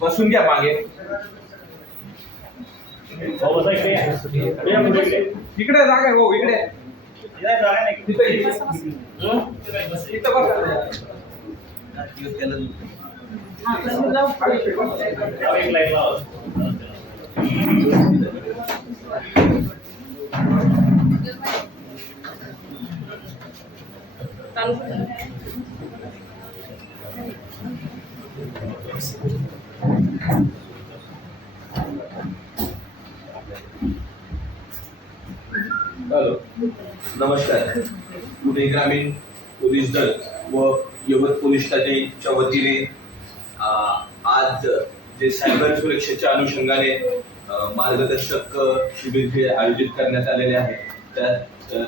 बसून घ्या मागे. इकडे जागा आहे हो, इकडे इथं बघा. हॅलो, नमस्कार. पुणे ग्रामीण पोलीस दल व यवत पोलीस स्टेशनच्या वतीने आज जे सायबर सुरक्षेच्या अनुषंगाने मार्गदर्शक शिबिर जे आयोजित करण्यात आलेले आहे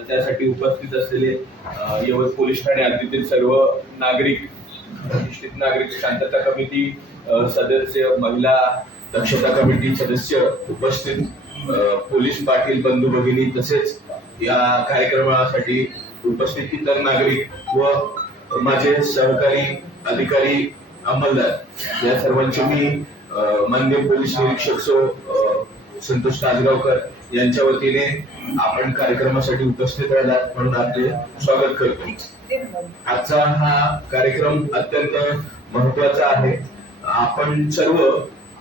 त्यासाठी उपस्थित असलेले यवत पोलीस ठाणे हद्दीतील सर्व नागरिक, प्रतिष्ठित नागरिक, शांतता कमिटी सदस्य, महिला दक्षता कमिटी सदस्य, उपस्थित पोलीस पाटील बंधू भगिनी, तसेच या कार्यक्रमासाठी उपस्थित इतर नागरिक व माझे सहकारी अधिकारी, अंमलदार या सर्वांचे मी माननीय पोलीस निरीक्षक संतोष तासगावकर यांच्या वतीने आपण कार्यक्रमासाठी उपस्थित राहिला म्हणून आपले स्वागत करतो. आजचा हा कार्यक्रम अत्यंत महत्वाचा आहे. आपण सर्व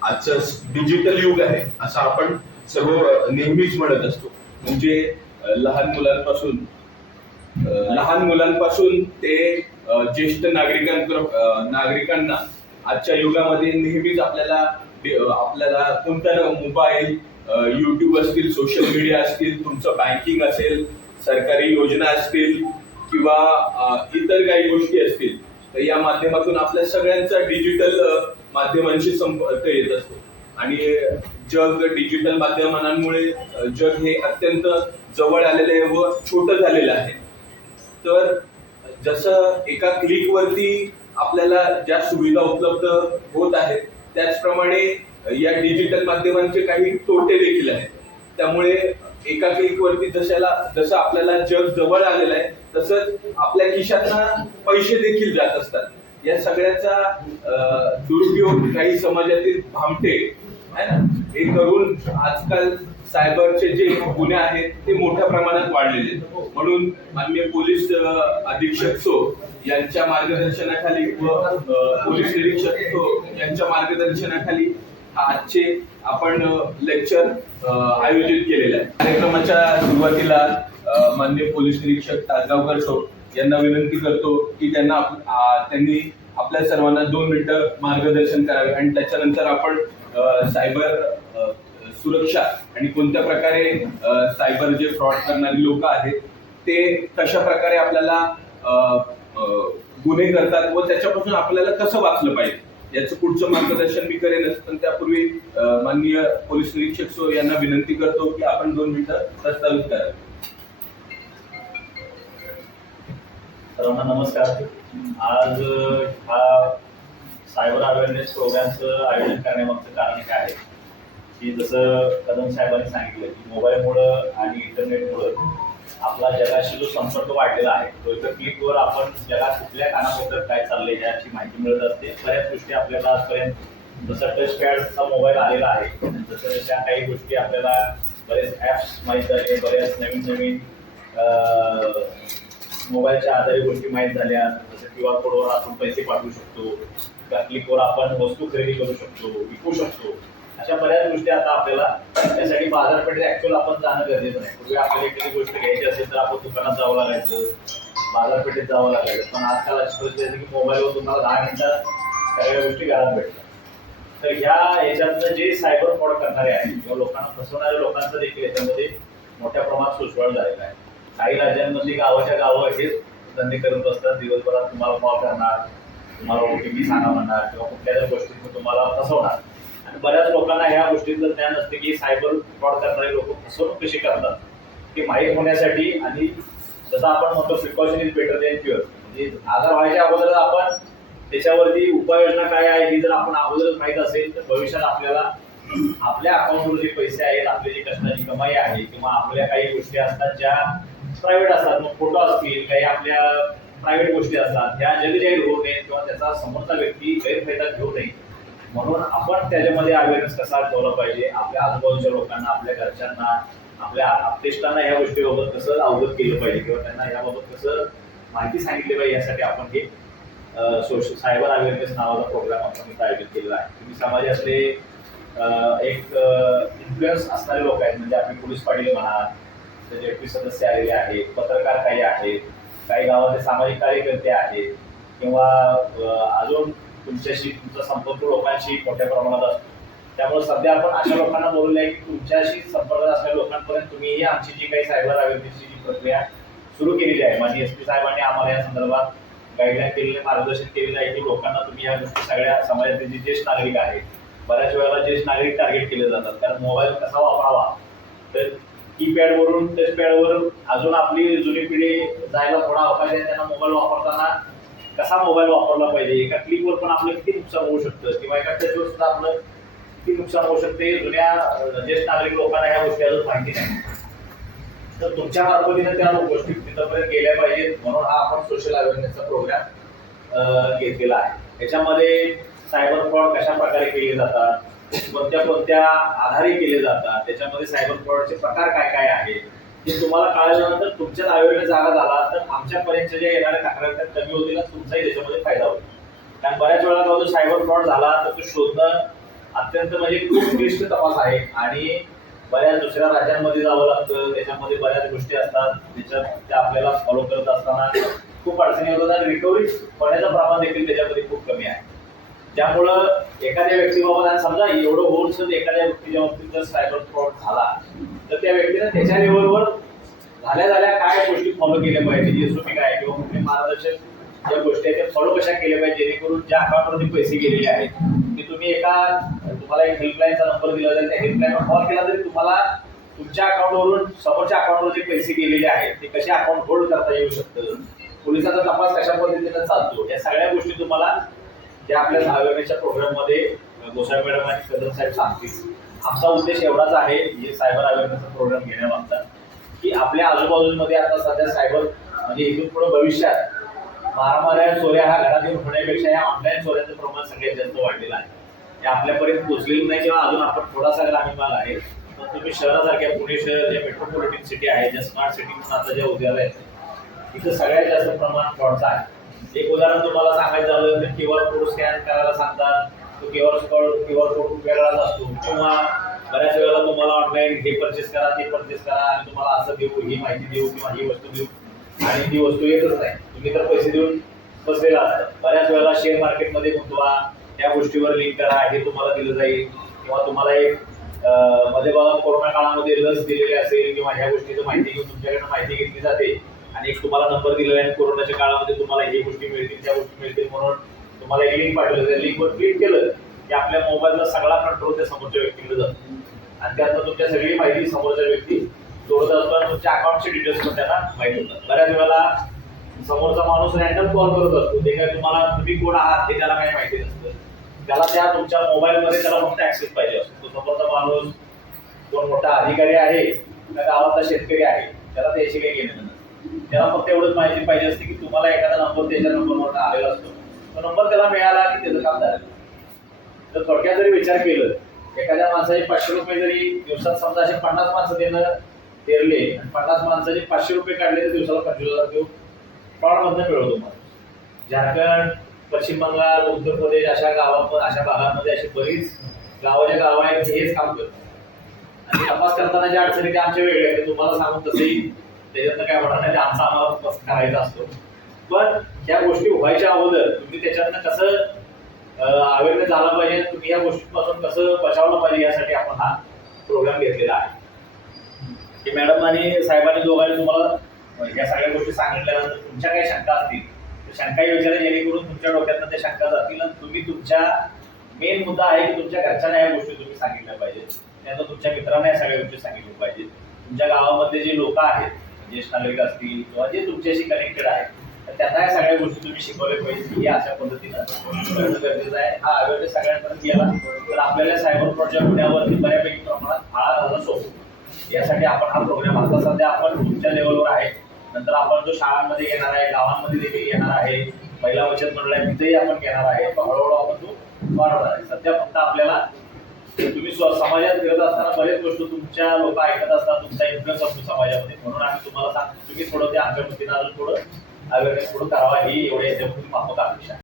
आजचं डिजिटल युग आहे असं आपण सर्व नेहमीच म्हणत असतो. म्हणजे लहान मुलांपासून ते ज्येष्ठ नागरिकांना आजच्या युगामध्ये नेहमीच आपल्याला कोणता मोबाईल, युट्यूब असतील, सोशल मीडिया असतील, तुमचं बँकिंग असेल, सरकारी योजना असतील किंवा इतर काही गोष्टी असतील, तर या माध्यमातून आपल्या सगळ्यांचा डिजिटल माध्यमांशी संपर्क येत असतो. आणि जग डिजिटल माध्यमांमुळे जग हे अत्यंत जवळ आलेले व छोटं झालेलं आहे. तर जसं एका क्लिकवरती आपल्याला ज्या सुविधा उपलब्ध होत आहेत त्याचप्रमाणे या डिजिटल माध्यमांचे काही तोटे देखील आहेत. त्यामुळे एका क्लिकवरती जसं आपल्याला जग जवळ आलेलं आहे तसंच आपल्या खिशातनं पैसे देखील जात असतात. या सगळ्याचा दुरुपयोग काही समाजातील भामटे आहे ना हे करून आजकाल सायबरचे जे गुन्हे आहेत ते मोठ्या प्रमाणात वाढलेले आहेत. म्हणून माननीय पोलीस अधीक्षक यांच्या मार्गदर्शनाखाली व पोलीस निरीक्षक यांच्या मार्गदर्शनाखाली आजचे आपण लेक्चर आयोजित केलेले आहे. कार्यक्रमाच्या सुरुवातीला माननीय पोलीस निरीक्षक तासगावकर यांना विनंती करतो की त्यांनी आपल्या सर्वांना 2 मिनिटं मार्गदर्शन करावे आणि त्याच्यानंतर आपण सायबर सुरक्षा आणि कोणत्या प्रकारे सायबर जे फ्रॉड करणारी लोक आहेत ते कशा प्रकारे आपल्याला गुन्हे करतात व त्याच्यापासून आपल्याला कसं वाचलं पाहिजे याचं पुढचं मार्गदर्शन मी करेनच. पण त्यापूर्वी माननीय पोलीस निरीक्षक यांना विनंती करतो की आपण 2 मिनिटं प्रस्तावित करावे. सर्वांना नमस्कार. आज हा सायबर अवेअरनेस प्रोग्रामचं आयोजन करण्यामागचं कारण काय आहे की जसं कदम साहेबांनी सांगितलं की मोबाईलमुळं आणि इंटरनेटमुळं आपला जगाशी जो संपर्क वाढलेला आहे तो एका क्लिकवर आपण जगात कुठल्या कानाकोपऱ्यात काय चाललंय याची माहिती मिळत असते. बऱ्याच गोष्टी आपल्याला आजपर्यंत जसं टच पॅडचा मोबाईल आलेला आहे तसं त्या काही गोष्टी आपल्याला बरेच ॲप्स माहीत झाले, बऱ्याच नवीन मोबाईलच्या आधारे गोष्टी माहीत झाल्या. जसं QR कोडवर आपण पैसे पाठवू शकतो, त्या क्लिकवर आपण वस्तू खरेदी करू शकतो, विकू शकतो. अशा बऱ्याच गोष्टी आता आपल्याला त्यासाठी बाजारपेठेत ऍक्च्युअल आपण जाणं गरजेचं नाही. पूर्वी आपल्याला एखादी गोष्ट घ्यायची असेल तर आपण दुकानात जावं लागायचं, बाजारपेठेत जावं लागायचं. पण आजकाल अशी परिस्थिती आहे की मोबाईलवर तुम्हाला 10 मिनिटात सगळ्या गोष्टी घरात भेटतात. तर ह्याच्यातनं जे सायबर फ्रॉड करणारे आहेत किंवा लोकांना फसवणाऱ्या लोकांचं देखील याच्यामध्ये मोठ्या प्रमाणात सुसवळ झालेला आहे. काही राज्यांमधली गावाच्या गावं हेच धंदे करत असतात. दिवसभरात तुम्हाला कॉल करणार, तुम्हाला OTP सांगा म्हणणार किंवा कुठल्या गोष्टीतून तुम्हाला फसवणार. आणि बऱ्याच लोकांना ह्या गोष्टीचं ज्ञान असते की सायबर फ्रॉड करणारे लोक फसवणूक कशी करतात ते माहीत होण्यासाठी आणि जसं आपण म्हणतो precaution is better than cure, म्हणजे आजार व्हायच्या अगोदर आपण त्याच्यावरती उपाययोजना काय आहे ही जर आपण अगोदरच माहीत असेल तर भविष्यात आपल्याला आपल्या अकाउंटवर जे पैसे आहेत, आपली जी कष्टाची कमाई आहे किंवा आपल्या काही गोष्टी असतात ज्या प्रायव्हेट असतात, मग फोटो असतील, काही आपल्या प्रायव्हेट गोष्टी असतात, ह्या जगजाहीर होऊ नये किंवा त्याचा समोरचा व्यक्ती गैरफायदा घेऊ नये म्हणून आपण त्याच्यामध्ये अवेअरनेस कसा ठेवला पाहिजे, आपल्या आजूबाजूच्या लोकांना, आपल्या घरच्यांना, आपल्या आपतेष्टांना ह्या गोष्टीबाबत कसं अवगत केलं पाहिजे किंवा त्यांना याबाबत कसं माहिती सांगितली पाहिजे, यासाठी आपण हे सोशल सायबर अवेअरनेस नावाचा प्रोग्राम आपण इथं आयोजित केलेला आहे. तुम्ही समाजातले एक इन्फ्लुएन्स असणारे लोक आहेत, म्हणजे आपले पोलीस पाटील म्हणा, त्याचे सदस्य आलेले आहेत, पत्रकार काही आहेत, काही गावातले सामाजिक कार्यकर्ते आहेत, किंवा अजून तुमच्याशी तुमचा संपर्क लोकांशी मोठ्या प्रमाणात असतो. त्यामुळे सध्या आपण अशा लोकांना बोलवलं आहे की तुमच्याशी संपर्कात असणाऱ्या लोकांपर्यंत तुम्हीही आमची जी काही सायबर अवेअरनेसची जी प्रक्रिया सुरू केलेली आहे, माझी SP साहेबांनी आम्हाला या संदर्भात गाईडलाईन केलेलं, मार्गदर्शन केलेलं आहे की लोकांना तुम्ही या गोष्टी सगळ्या समाजातले जे ज्येष्ठ नागरिक आहेत, बऱ्याच वेळेला ज्येष्ठ नागरिक टार्गेट केले जातात, कारण मोबाईल कसा वापरावा, तर कीपॅडवरून टचपॅडवर अजून आपली जुनी पिढी जायला थोडा अवकाश आहे. त्यांना मोबाईल वापरताना कसा मोबाईल वापरला पाहिजे, एका क्लिकवर पण आपलं किती नुकसान होऊ शकतं किंवा एका टचवर सुद्धा आपलं किती नुकसान होऊ शकते, जुन्या ज्येष्ठ नागरिक लोकांना ह्या गोष्टी अजून माहिती नाही. तर तुमच्या मार्फतीने त्या गोष्टी तिथपर्यंत गेल्या पाहिजेत, म्हणून हा आपण सोशल अवेअरनेसचा प्रोग्राम घेतलेला आहे. त्याच्यामध्ये सायबर फ्रॉड कशा प्रकारे केले जातात, कोणत्या आधारे केले जातात, त्याच्यामध्ये सायबर फ्रॉडचे प्रकार काय काय आहेत हे तुम्हाला कळल्यानंतर तुमच्याच अवेअरनेस जागा झाला तर आमच्यापर्यंत जे येणाऱ्या तक्रारी त्या कमी होतील, तुमचाही त्याच्यामध्ये फायदा होईल. कारण बऱ्याच वेळा जो सायबर फ्रॉड झाला तर तो शोधणं अत्यंत म्हणजे खूप क्लिष्ट तपास आहे आणि बऱ्याच दुसऱ्या राज्यांमध्ये जावं लागतं, त्याच्यामध्ये बऱ्याच गोष्टी असतात, त्याच्यात त्या आपल्याला फॉलो करत असताना खूप अडचणी होतात आणि रिकव्हरी होण्याचं प्रमाण देखील त्याच्यामध्ये खूप कमी आहे. त्यामुळं एखाद्या व्यक्तीबाबत आणि समजा एवढं होऊन सुद्धा एखाद्या व्यक्तीच्या बाबतीत जर सायबर फ्रॉड झाला तर त्या व्यक्तीनं त्याच्या लेवलवर झाल्या काय गोष्टी फॉलो केल्या पाहिजे, SOP काय किंवा कुठले मार्गदर्शक ज्या गोष्टी आहेत त्या फॉलो कशा केल्या पाहिजे, जेणेकरून ज्या अकाउंटवरती पैसे गेलेले आहेत ते तुम्ही तुम्हाला एक हेल्पलाईनचा नंबर दिला जाईल, त्या हेल्पलाईनवर कॉल केला तरी तुम्हाला तुमच्या अकाउंटवरून समोरच्या अकाउंटवर जे पैसे गेलेले आहेत ते कसे अकाउंट होल्ड करता येऊ शकतं, पोलिसांचा तपास कशा पद्धतीने चालतो, या सगळ्या गोष्टी तुम्हाला त्या आपल्या अवेअरनेसच्या प्रोग्राममध्ये गोसावी मॅडम आणि कदम साहेब सांगतील. आमचा उद्देश एवढाच आहे हे सायबर अवेअरनेसचा प्रोग्राम घेण्यामागचा, की आपल्या आजूबाजूमध्ये आता सध्या सायबर म्हणजे इथून पुढे भविष्यात मारामाऱ्या चोऱ्या ह्या घरात येऊन होण्यापेक्षा या ऑनलाईन चोऱ्यांचं प्रमाण सगळ्यात जास्त वाढलेलं आहे. हे आपल्यापर्यंत पोहोचलेलं नाही किंवा अजून आपण थोडासा ग्रामीण भाग आहे, तर तुम्ही शहरासारख्या पुणे शहर ज्या मेट्रोपॉलिटन सिटी आहे, ज्या स्मार्ट सिटी म्हणून आता ज्या उद्याला आहेत, इथं सगळ्यात जास्त प्रमाण फ्रॉडचं आहे. एक उदाहरण तुम्हाला सांगायचं झालं तर QR कोड स्कॅन करायला सांगतात, तो QR कोड वेगळाच असतो, किंवा बऱ्याच वेळेला तुम्हाला ऑनलाईन हे परचेस करा ते परचेस करा आणि तुम्हाला असं देऊ, ही माहिती देऊ किंवा ही वस्तू देऊ, आणि ती वस्तू येतच नाही, तुम्ही तर पैसे देऊन बसलेला असतात. बऱ्याच वेळेला शेअर मार्केटमध्ये गुंतवा, त्या गोष्टीवर लिंक करा, हे तुम्हाला दिलं जाईल, किंवा तुम्हाला एक मध्ये बघा कोरोना काळामध्ये लस दिलेली असेल किंवा ह्या गोष्टीचं माहिती घेऊन तुमच्याकडनं माहिती घेतली जाते आणि एक तुम्हाला नंबर दिलेला आहे, कोरोनाच्या काळामध्ये तुम्हाला हे गोष्टी मिळतील त्या गोष्टी मिळतील म्हणून तुम्हाला एक लिंक पाठवलं जाईल. लिंकवर क्लिक केलं की आपल्या मोबाईलचा सगळा कंट्रोल त्या समोरच्या व्यक्तीकडे जातो आणि त्यातनं तुमच्या सगळी माहिती समोरच्या व्यक्ती जोडत असतो, तुमच्या अकाउंटचे डिटेल्स पण त्यांना माहिती होतात. बऱ्याच वेळेला समोरचा माणूस रॅन्डम कॉल करत असतो, ते काय तुम्ही कोण आहात हे त्याला काही माहिती नसतं, त्याला त्या तुमच्या मोबाईलमध्ये त्याला फक्त ऍक्सेस पाहिजे असतो. तो समोरचा माणूस कोण मोठा अधिकारी आहे का गावातला शेतकरी आहे त्याला त्याशी काही घेणं नसतं, त्याला फक्त एवढंच माहिती पाहिजे असते की तुम्हाला एखादा नंबर त्याच्या नंबरवर आलेला असतो, तो नंबर त्याला मिळाला की त्याचं काम झालं. तर थोडक्यात जरी विचार केलं, एखाद्या माणसाचे 500 रुपये जरी दिवसात समजा असे 50 माणसं देणं तेरले आणि 50 माणसाचे 500 रुपये काढले तर दिवसाला 25,000 देऊ फ्रॉडमधनं मिळवतो. झारखंड, पश्चिम बंगाल, उत्तर प्रदेश अशा भागांमध्ये अशी बरीच गावाच्या गाव आहेत हेच काम करतात आणि तपास करताना ज्या अडचणी त्या आमच्या वेगळ्या आहेत, तुम्हाला सांगून तसंही त्याच्यातनं काय होणार नाही, आमचा आम्हाला तपास करायचा असतो. पण त्या गोष्टी व्हायच्या अगोदर तुम्ही त्याच्यातनं कसं अवेअरनेस झाला पाहिजे, तुम्ही या गोष्टींपासून कसं बचावलं पाहिजे, यासाठी आपण हा प्रोग्राम घेतलेला आहे. की मॅडम आणि साहेबांनी दोघांनी तुम्हाला या सगळ्या गोष्टी सांगितल्यानंतर तुमच्या काही शंका असतील तर शंकाही विचारा, जेणेकरून तुमच्या डोक्यातनं त्या शंका जातील आणि तुम्ही तुमच्या मेन मुद्दा आहे की तुमच्या घरच्यांना या गोष्टी तुम्ही सांगितल्या पाहिजेत, त्यानंतर तुमच्या मित्रांना या सगळ्या गोष्टी सांगितल्या पाहिजेत. तुमच्या गावामध्ये जे लोक आहेत, ज्येष्ठ नागरिक असतील किंवा जे तुमच्याशी कनेक्टेड आहेत, तर त्यांना या सगळ्या गोष्टी तुम्ही शिकवल्या पाहिजे की हे अशा पद्धतीनं करणं गरजेचं आहे. हा अवेअरनेस सगळ्यांपर्यंत गेला तर आपल्याला सायबर फ्रॉडच्या गुन्ह्यावरती बऱ्यापैकी प्रमाणात आळा घालणं सोपं. यासाठी आपण हा प्रोग्राम आता सध्या आपण तुमच्या लेवलवर आहे, नंतर आपण जो शाळांमध्ये घेणार आहे, गावांमध्ये देखील घेणार आहे, महिला बचत मंडळ आहे तिथेही आपण घेणार आहे, हळूहळू आपण तो वाढवणार आहे. सध्या फक्त आपल्याला तुम्ही समाजात फिरत असताना बरेच गोष्ट तुमच्या लोक ऐकत असतात, तुमचा इन्फ्लुएन्स असतो समाजामध्ये, म्हणून आम्ही तुम्हाला सांगतो तुम्ही थोडं ते आमच्या वतीनं अजून थोडं अवेअरनेस थोडं करावा ही एवढे याच्यामध्ये माफक अपेक्षा आहे.